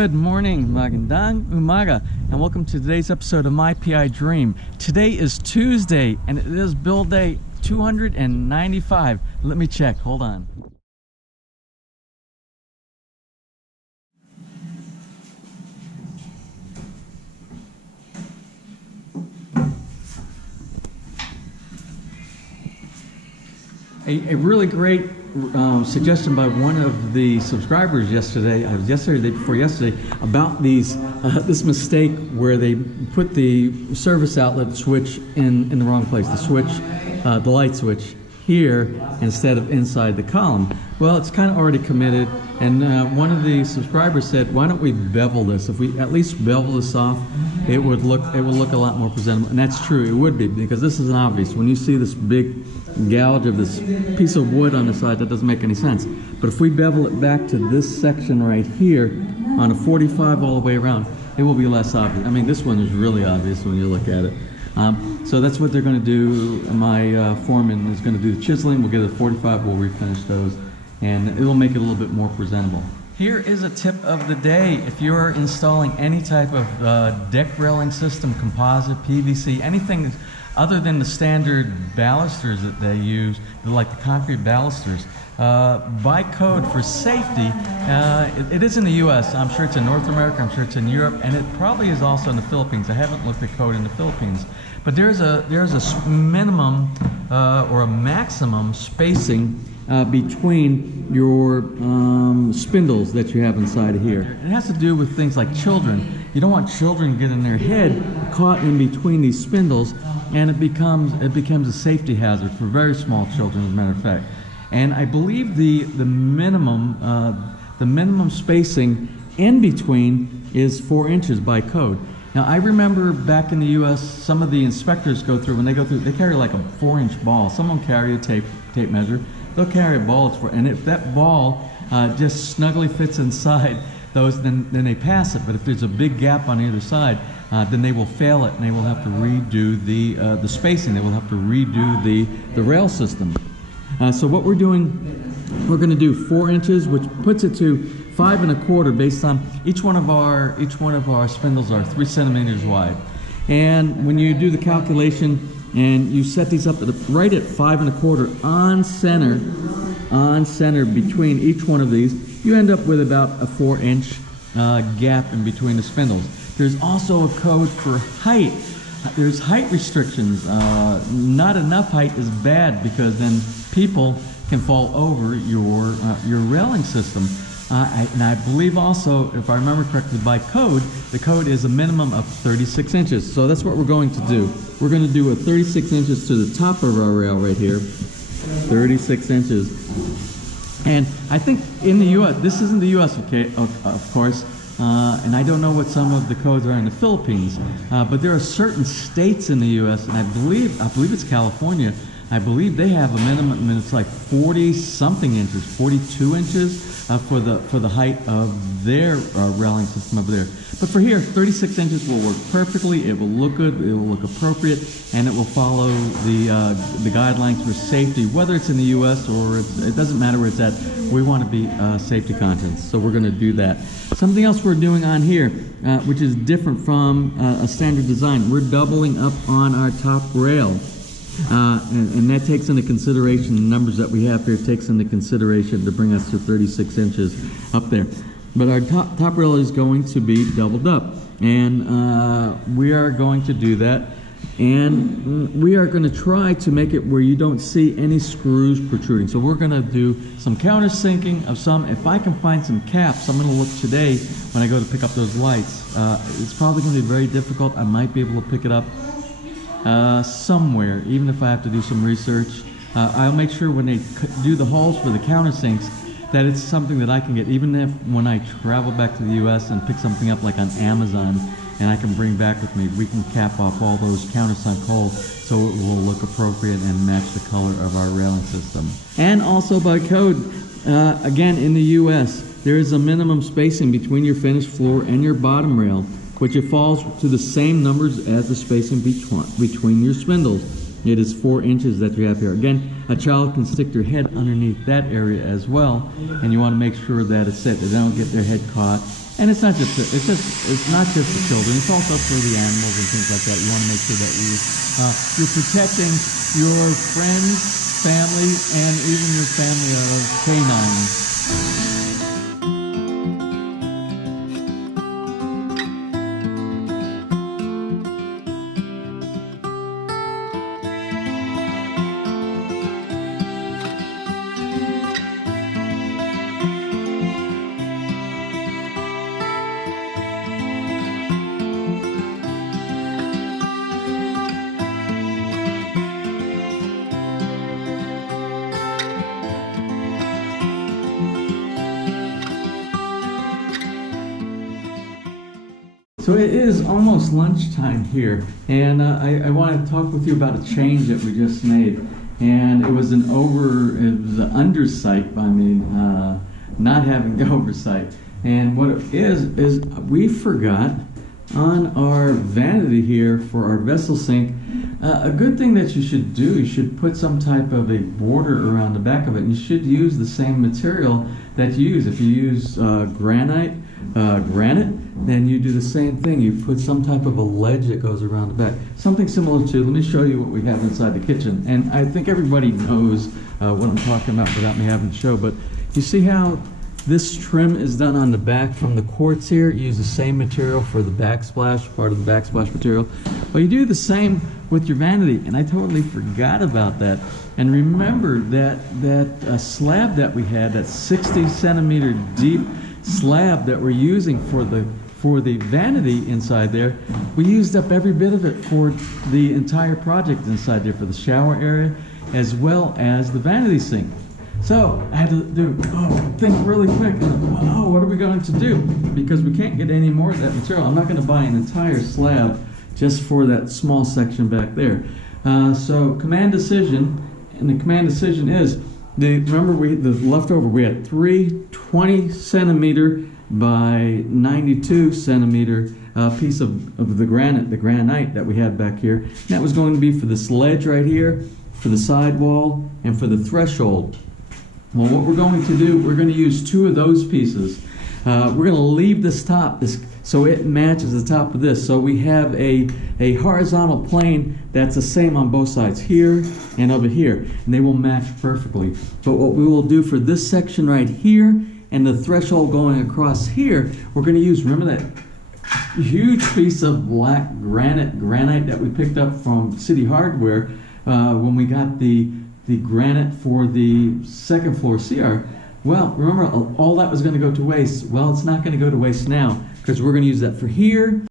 Good morning, magandang umaga, and welcome to today's episode of My PI Dream. Today is Tuesday, and it is build day 295. Let me check, hold on. A really great suggestion by one of the subscribers yesterday, day before yesterday, about this mistake where they put the service outlet switch in the wrong place. The light switch here instead of inside the column. Well, it's kind of already committed, and one of the subscribers said, "Why don't we bevel this? If we at least bevel this off, it will look a lot more presentable." And that's true, it would be, because this is an obvious. When you see this big gouge of this piece of wood on the side, that doesn't make any sense. But if we bevel it back to this section right here on a 45 all the way around, it will be less obvious. I mean, this one is really obvious when you look at it. So that's what they're going to do. My foreman is going to do the chiseling. We'll get a 45, we'll refinish those, and it will make it a little bit more presentable. Here is a tip of the day. If you're installing any type of deck railing system, composite, PVC, anything other than the standard balusters that they use, like the concrete balusters, by code for safety, it is in the US, I'm sure it's in North America, I'm sure it's in Europe, and it probably is also in the Philippines. I haven't looked at code in the Philippines. But there's a minimum or a maximum spacing between your spindles that you have inside of here. It has to do with things like children. You don't want children getting their head caught in between these spindles, and it becomes a safety hazard for very small children, as a matter of fact. And I believe the minimum spacing in between is 4 inches by code. Now, I remember back in the U.S., some of the inspectors when they go through, they carry like a 4-inch ball. Some of them carry a tape measure. They'll carry a ball, and if that ball just snugly fits inside those, then they pass it. But if there's a big gap on either side, then they will fail it, and they will have to redo the spacing. They will have to redo the rail system. So what we're doing, we're going to do 4 inches, which puts it to 5 1/4, based on each one of our spindles are 3 centimeters wide. And when you do the calculation and you set these up right at 5 1/4 on center between each one of these, you end up with about a 4-inch gap in between the spindles. There's also a code for height. There's height restrictions. Not enough height is bad, because then people can fall over your railing system. And I believe also, if I remember correctly, by code, the code is a minimum of 36 inches. So that's what we're going to do. We're going to do a 36 inches to the top of our rail right here. 36 inches. And I think in the U.S., this isn't the U.S., okay, of course, and I don't know what some of the codes are in the Philippines, but there are certain states in the U.S., and I believe it's California. I believe they have a minimum, and it's like 40-something inches, 42 inches for the height of their railing system over there. But for here, 36 inches will work perfectly. It will look good. It will look appropriate, and it will follow the guidelines for safety, whether it's in the U.S. or it doesn't matter where it's at. We want to be safety conscious, so we're going to do that. Something else we're doing on here, which is different from a standard design, we're doubling up on our top rail. And that takes into consideration the numbers that we have here, takes into consideration to bring us to 36 inches up there. But our top rail is going to be doubled up, and we are going to do that, and we are going to try to make it where you don't see any screws protruding. So we're going to do some countersinking of some. If I can find some caps, I'm going to look today when I go to pick up those lights. It's probably going to be very difficult. I might be able to pick it up somewhere, even if I have to do some research. I'll make sure when they do the holes for the countersinks that it's something that I can get, even if when I travel back to the U.S. and pick something up like on Amazon and I can bring back with me, we can cap off all those countersunk holes so it will look appropriate and match the color of our railing system. And also by code, again in the U.S., there is a minimum spacing between your finished floor and your bottom rail, which it falls to the same numbers as the spacing between your spindles. It is 4 inches that you have here. Again, a child can stick their head underneath that area as well, and you want to make sure that it's set, that they don't get their head caught And it's not just it's not just the children. It's also for the animals and things like that. You want to make sure that you're protecting your friends, family, and even your family of canines. So it is almost lunchtime here, and I want to talk with you about a change that we just made. And it was an undersight by me, not having the oversight. And what it is we forgot on our vanity here for our vessel sink, a good thing that you should do, you should put some type of a border around the back of it. And you should use the same material that you use. If you use granite, then you do the same thing. You put some type of a ledge that goes around the back. Something similar to, let me show you what we have inside the kitchen. And I think everybody knows what I'm talking about without me having to show, but you see how this trim is done on the back from the quartz here. You use the same material for the backsplash, part of the backsplash material. Well, you do the same with your vanity, and I totally forgot about that. And remember that slab that we had, that 60 centimeter deep slab that we're using for the vanity inside there, we used up every bit of it for the entire project inside there, for the shower area as well as the vanity sink. So I had to think really quick. What are we going to do? Because we can't get any more of that material. I'm not going to buy an entire slab just for that small section back there. So command decision, and the command decision is, remember the leftover, we had 20 centimeter by 92 centimeter piece of the granite that we had back here. And that was going to be for this ledge right here, for the sidewall, and for the threshold. Well, what we're going to do, we're going to use 2 of those pieces. We're going to leave this top, so it matches the top of this. So we have a horizontal plane that's the same on both sides, here and over here, and they will match perfectly. But what we will do for this section right here and the threshold going across here, we're going to use, remember that huge piece of black granite that we picked up from City Hardware when we got the granite for the second floor CR. Well, remember, all that was going to go to waste. Well, it's not going to go to waste now, because we're going to use that for here.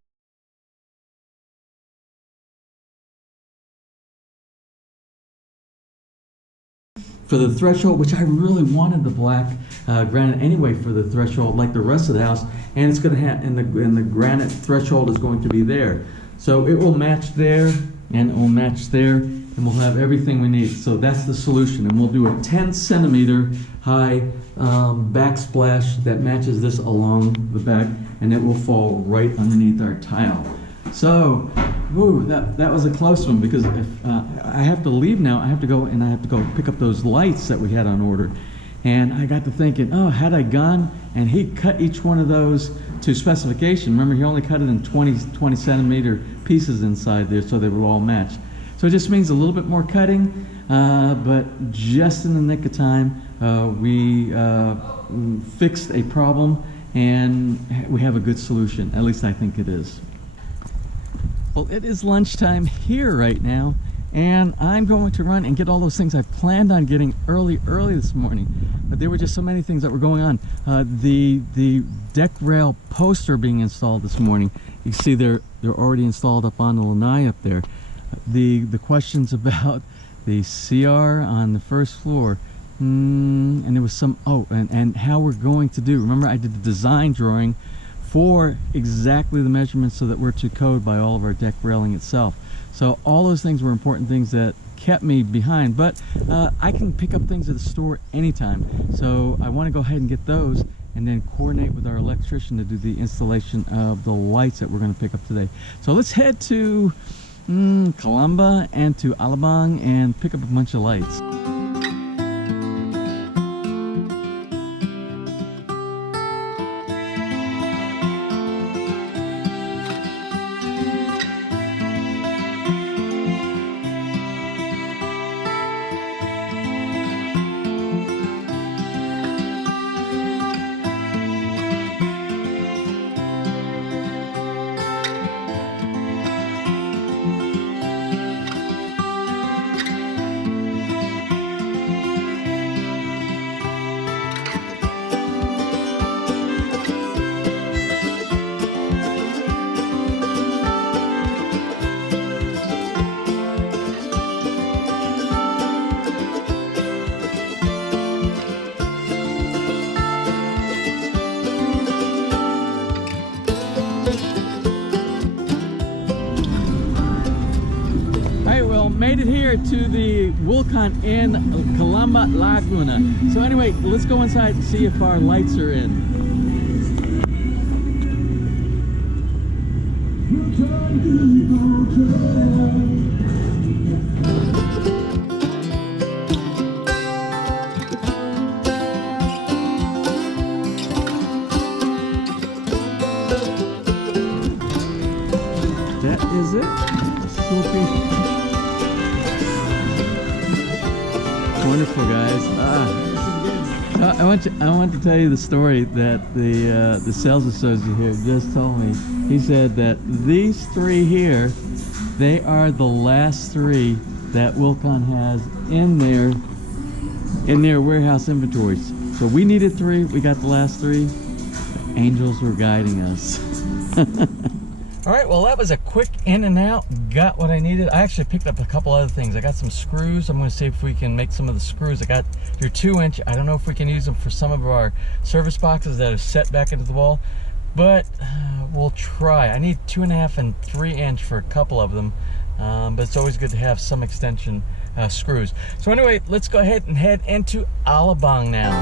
For the threshold, which I really wanted the black granite anyway for the threshold, like the rest of the house, and it's going to have, and the granite threshold is going to be there. So it will match there, and it will match there, and we'll have everything we need. So that's the solution, and we'll do a 10 centimeter high backsplash that matches this along the back, and it will fall right underneath our tile. So, woo, that was a close one, because if I have to leave now, I have to go pick up those lights that we had on order. And I got to thinking, had I gone and he cut each one of those to specification, remember he only cut it in 20 centimeter pieces inside there so they would all match. So it just means a little bit more cutting, but just in the nick of time, we fixed a problem, and we have a good solution. At least I think it is. Well, it is lunchtime here right now, and I'm going to run and get all those things I planned on getting early this morning. But there were just so many things that were going on. The deck rail posts are being installed this morning. You see they're already installed up on the lanai up there. The questions about the CR on the first floor, and there was some, and how we're going to do. Remember, I did the design drawing for exactly the measurements so that we're to code by all of our deck railing itself. So all those things were important things that kept me behind, but I can pick up things at the store anytime. So I want to go ahead and get those and then coordinate with our electrician to do the installation of the lights that we're going to pick up today. So let's head to Calamba and to Alabang and pick up a bunch of lights. Well, made it here to the Vulcan in Calamba Laguna. So anyway, let's go inside and see if our lights are in. That is it. Wonderful, guys. I want to tell you the story that the sales associate here just told me. He said that these three here, they are the last three that Wilcon has in their warehouse inventories. So we needed three, we got the last three. The angels were guiding us. All right, well, that was a quick in and out. Got what I needed. I actually picked up a couple other things. I got some screws. I'm going to see if we can make some of the screws. I got your 2-inch. I don't know if we can use them for some of our service boxes that are set back into the wall, but we'll try. I need 2.5 and 3-inch for a couple of them, but it's always good to have some extension screws. So anyway, let's go ahead and head into Alabang now.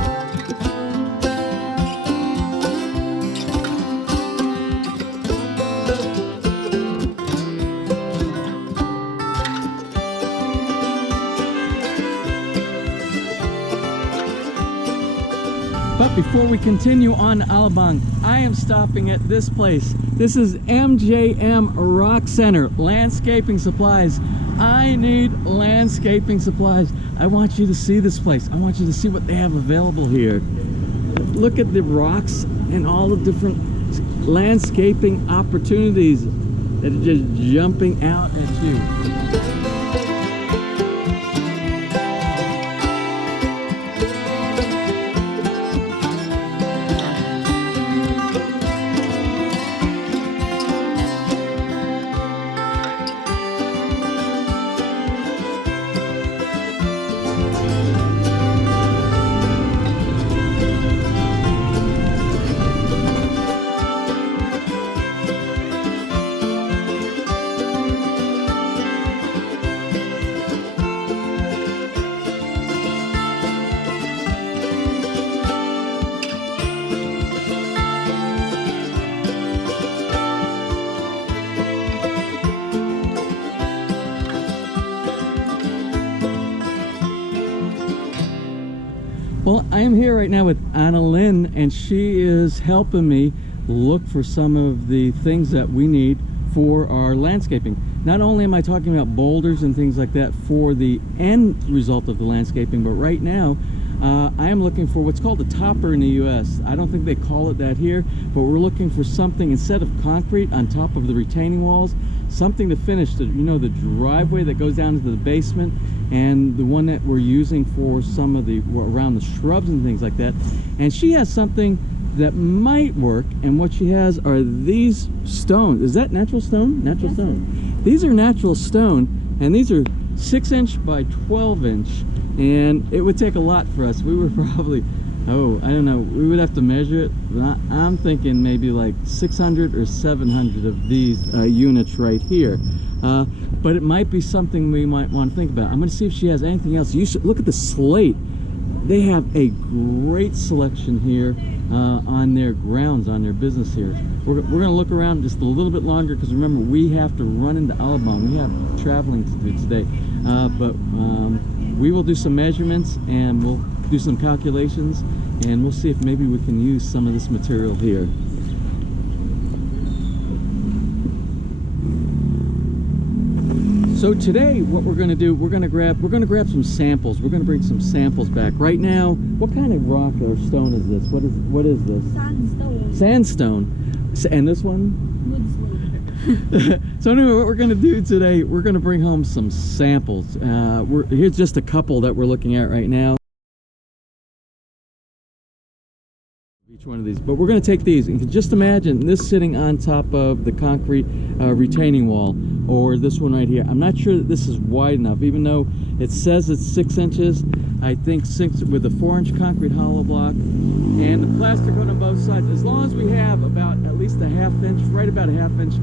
But before we continue on Alabang, I am stopping at this place. This is MJM Rock Center, landscaping supplies. I need landscaping supplies. I want you to see this place. I want you to see what they have available here. Look at the rocks and all the different landscaping opportunities that are just jumping out at you. Well, I am here right now with Anna Lynn, and she is helping me look for some of the things that we need for our landscaping. Not only am I talking about boulders and things like that for the end result of the landscaping, but right now I am looking for what's called a topper in the US. I don't think they call it that here, but we're looking for something instead of concrete on top of the retaining walls, something to finish the, you know, the driveway that goes down into the basement, and the one that we're using for some of the around the shrubs and things like that. And she has something that might work, and what she has are these stones. Is that natural stone? Natural stone. These are natural stone, and these are 6-inch by 12-inch, and it would take a lot for us. We were probably, oh, I don't know, we would have to measure it, but I'm thinking maybe like 600 or 700 of these units right here. But it might be something we might want to think about. I'm going to see if she has anything else. You should look at the slate. They have a great selection here on their grounds, on their business here. We're going to look around just a little bit longer, because remember, we have to run into Alabang. We have traveling to do today. But we will do some measurements, and we'll do some calculations, and we'll see if maybe we can use some of this material here. So today, what we're going to do, we're going to grab some samples. We're going to bring some samples back. Right now, what kind of rock or stone is this? What is this? Sandstone. Sandstone. And this one? Wood. So anyway, what we're going to do today, we're going to bring home some samples. Here's just a couple that we're looking at right now. Each one of these, but we're going to take these, and just imagine this sitting on top of the concrete retaining wall, or this one right here. I'm not sure that this is wide enough, even though it says it's 6 inches. I think 6 with a 4-inch concrete hollow block and the plastic on both sides. As long as we have about at least a 1/2 inch, right about a 1/2 inch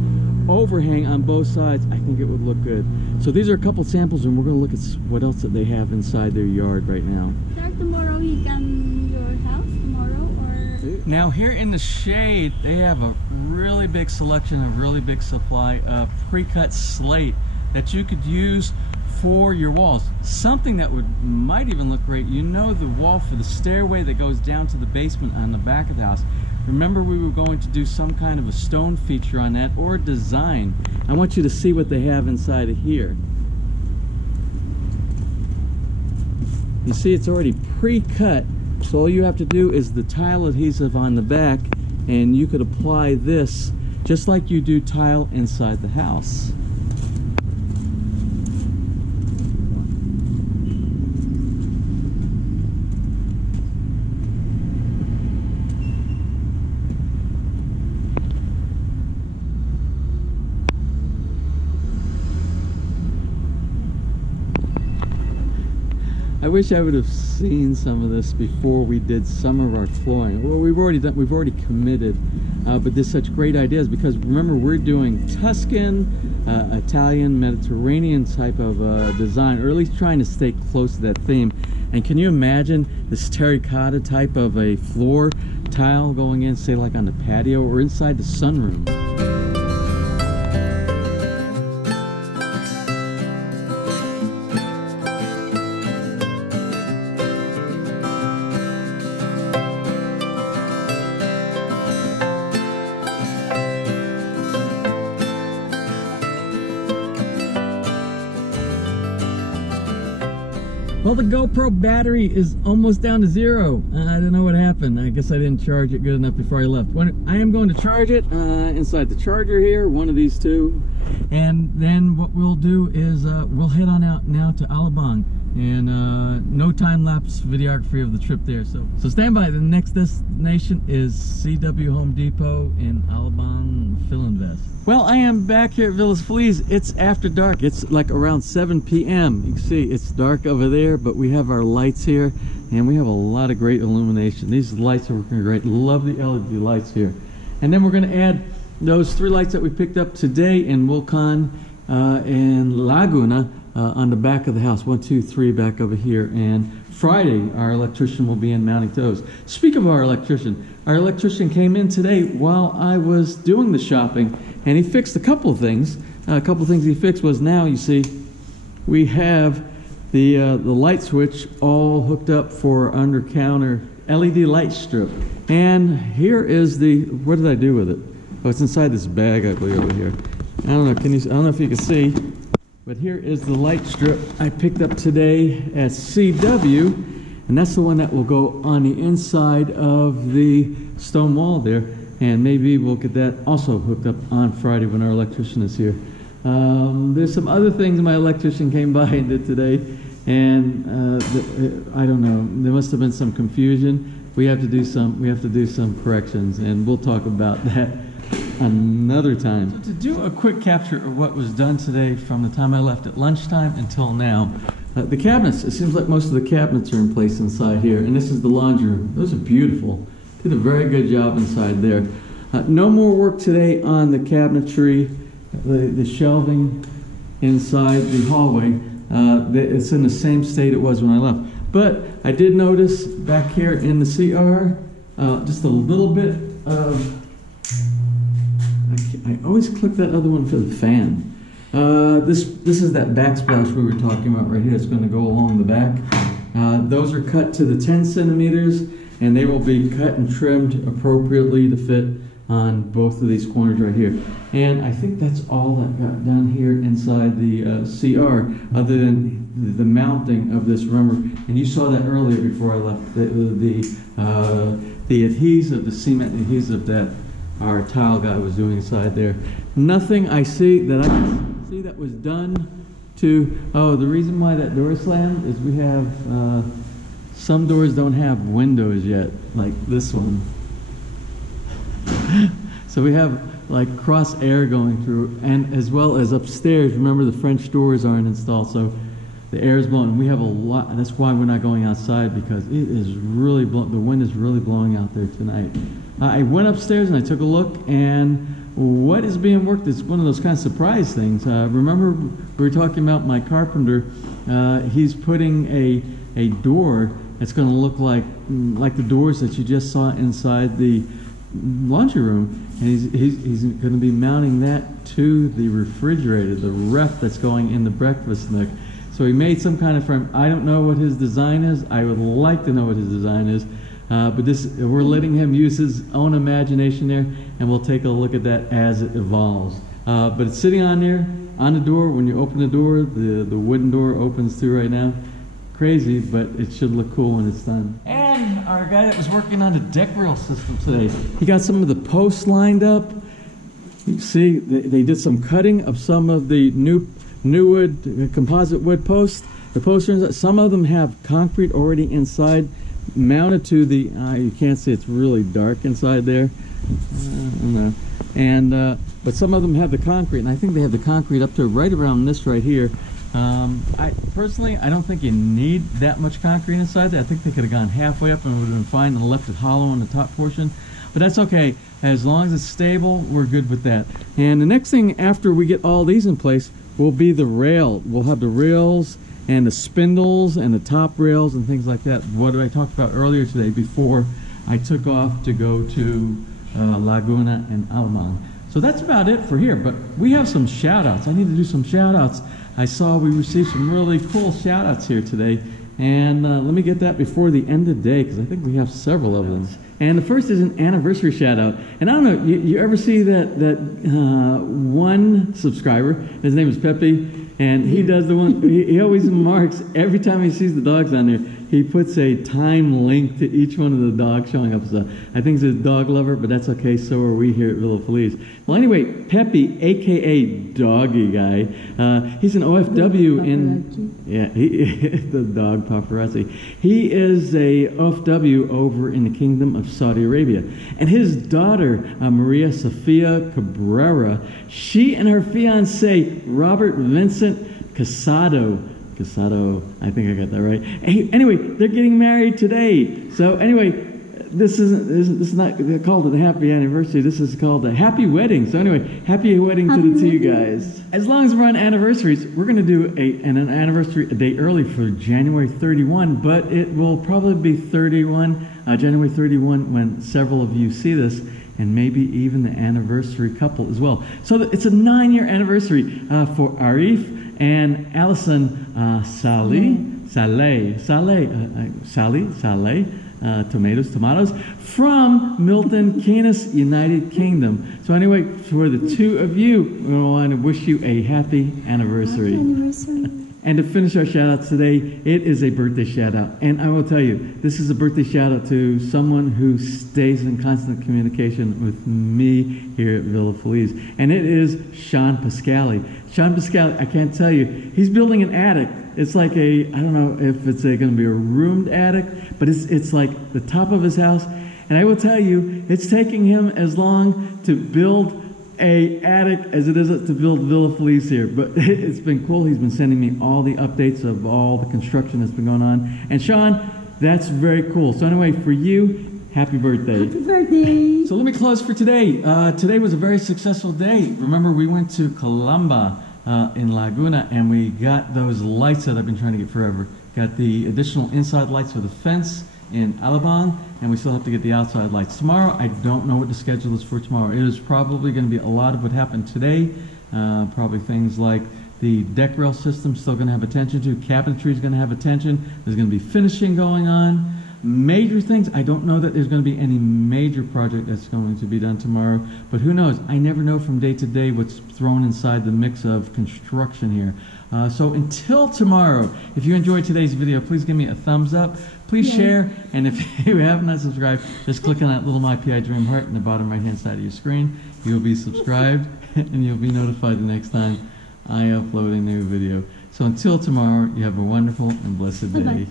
overhang on both sides, I think it would look good. So these are a couple samples, and we're going to look at what else that they have inside their yard right now. Sir, tomorrow he come your house tomorrow or? Now here in the shade, they have a really big selection, a really big supply of pre-cut slate that you could use for your walls. Something that might even look great, you know, the wall for the stairway that goes down to the basement on the back of the house. Remember, we were going to do some kind of a stone feature on that, or design. I want you to see what they have inside of here. You see, it's already pre-cut, so all you have to do is the tile adhesive on the back, and you could apply this just like you do tile inside the house. I wish I would have seen some of this before we did some of our flooring. Well, we've already committed, but there's such great ideas, because remember, we're doing Tuscan, Italian, Mediterranean type of design, or at least trying to stay close to that theme. And can you imagine this terracotta type of a floor tile going in, say like on the patio or inside the sunroom? Well, the GoPro battery is almost down to 0. I don't know what happened. I guess I didn't charge it good enough before I left. I am going to charge it inside the charger here, one of these two. And then what we'll do is we'll head on out now to Alabang. And no time-lapse videography of the trip there. So stand by. The next destination is CW Home Depot in Alabang, Philinvest. Well, I am back here at Villa Feliz. It's after dark. It's like around 7 p.m. You can see it's dark over there, but we have our lights here, and we have a lot of great illumination. These lights are working great. Love the LED lights here. And then we're going to add those 3 lights that we picked up today in Vulcan and Laguna on the back of the house. 1, 2, 3 back over here. And Friday, our electrician will be in mounting those. Speak of our electrician came in today while I was doing the shopping, and he fixed a couple of things. A couple of things he fixed was, now you see we have the light switch all hooked up for under counter LED light strip. And here is what did I do with it? Oh, it's inside this bag, I believe, over here. I don't know. I don't know if you can see, but here is the light strip I picked up today at CW, and that's the one that will go on the inside of the stone wall there. And maybe we'll get that also hooked up on Friday when our electrician is here. There's some other things my electrician came by and did today, and I don't know. There must have been some confusion. We have to do some corrections, and we'll talk about that another time. So to do a quick capture of what was done today from the time I left at lunchtime until now, the cabinets. It seems like most of the cabinets are in place inside here, and this is the laundry room. Those are beautiful. Did a very good job inside there. No more work today on the cabinetry, the shelving inside the hallway. It's in the same state it was when I left. But I did notice back here in the CR, just a little bit of, I always click that other one for the fan. This is that backsplash we were talking about right here. It's going to go along the back. Those are cut to the 10 centimeters. And they will be cut and trimmed appropriately to fit on both of these corners right here. And I think that's all that got done here inside the CR, other than the mounting of this rubber. And you saw that earlier before I left, the adhesive, the cement adhesive that our tile guy was doing inside there. Nothing I see that I can see that was done to, oh, the reason why that door slammed is we have, some doors don't have windows yet, like this one. So we have like cross air going through, and as well as upstairs, remember the French doors aren't installed, so the air is blowing. We have a lot, that's why we're not going outside, because it is really the wind is really blowing out there tonight. I went upstairs and I took a look, and what is being worked is one of those kind of surprise things. Remember, we were talking about my carpenter. He's putting a door that's going to look like the doors that you just saw inside the laundry room, and he's going to be mounting that to the refrigerator, the ref that's going in the breakfast nook. So he made some kind of frame. I don't know what his design is. I would like to know what his design is, but we're letting him use his own imagination there, and we'll take a look at that as it evolves. But it's sitting on there, on the door. When you open the door, the wooden door opens too right now. Crazy, but it should look cool when it's done. And our guy that was working on the deck rail system today, he got some of the posts lined up. You see, they did some cutting of some of the new wood, composite wood posts. The posts, some of them have concrete already inside, mounted to the, you can't see, it's really dark inside there. And but some of them have the concrete, and I think they have the concrete up to right around this right here. I personally, I don't think you need that much concrete inside there. I think they could have gone halfway up and it would have been fine and left it hollow on the top portion. But that's okay. As long as it's stable, we're good with that. And the next thing after we get all these in place will be the rail. We'll have the rails and the spindles and the top rails and things like that. What I talked about earlier today before I took off to go to Laguna and Alabang. So that's about it for here, but we have some shout outs. I need to do some shout outs. I saw we received some really cool shout outs here today, and let me get that before the end of the day, because I think we have several of them. And the first is an anniversary shout out. And I don't know, you ever see that one subscriber, his name is Pepe, and he does the one, he always marks, every time he sees the dogs on there, he puts a time link to each one of the dogs showing up. So I think he's a dog lover, but that's okay, so are we here at Villa Feliz. Well, anyway, Pepe, a.k.a. Doggy Guy, he's an OFW in, yeah, the dog paparazzi. He is a OFW over in the Kingdom of Saudi Arabia. And his daughter, Maria Sofia Cabrera, she and her fiancé, Robert Vincent Casado, I think I got that right. Anyway, they're getting married today. So anyway, this is not called a happy anniversary. This is called a happy wedding. So anyway, happy wedding to the two guys. As long as we're on anniversaries, we're going to do an anniversary a day early for January 31, but it will probably be January 31 when several of you see this, and maybe even the anniversary couple as well. So it's a 9-year anniversary for Arif and Allison Tomatoes from Milton Keynes, United Kingdom. So anyway, for the two of you, we want to wish you a happy anniversary. Happy anniversary. And to finish our shout outs today, it is a birthday shout out. And I will tell you, this is a birthday shout out to someone who stays in constant communication with me here at Villa Feliz. And it is Sean Pascali. Sean Pascali, I can't tell you, he's building an attic. It's like I don't know if it's going to be a roomed attic, but it's like the top of his house. And I will tell you, it's taking him as long to build a attic as it is to build Villa Feliz here, but it's been cool. He's been sending me all the updates of all the construction that's been going on. And Sean, that's very cool. So anyway, for you, happy birthday. Happy birthday. So let me close for today. Today was a very successful day. Remember, we went to Calamba in Laguna, and we got those lights that I've been trying to get forever. Got the additional inside lights for the fence in Alabang, and we still have to get the outside lights. Tomorrow, I don't know what the schedule is for tomorrow. It is probably going to be a lot of what happened today. Probably things like the deck rail system still going to have attention to. Cabinetry is going to have attention. There's going to be finishing going on. Major things, I don't know that there's going to be any major project that's going to be done tomorrow, but who knows? I never know from day to day what's thrown inside the mix of construction here. So until tomorrow, if you enjoyed today's video, please give me a thumbs up. Please share, and if you have not subscribed, just click on that little My PI Dream heart in the bottom right-hand side of your screen. You'll be subscribed, and you'll be notified the next time I upload a new video. So until tomorrow, you have a wonderful and blessed day. Bye-bye.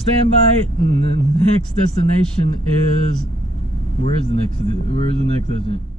stand by. And the next destination is where's the next destination?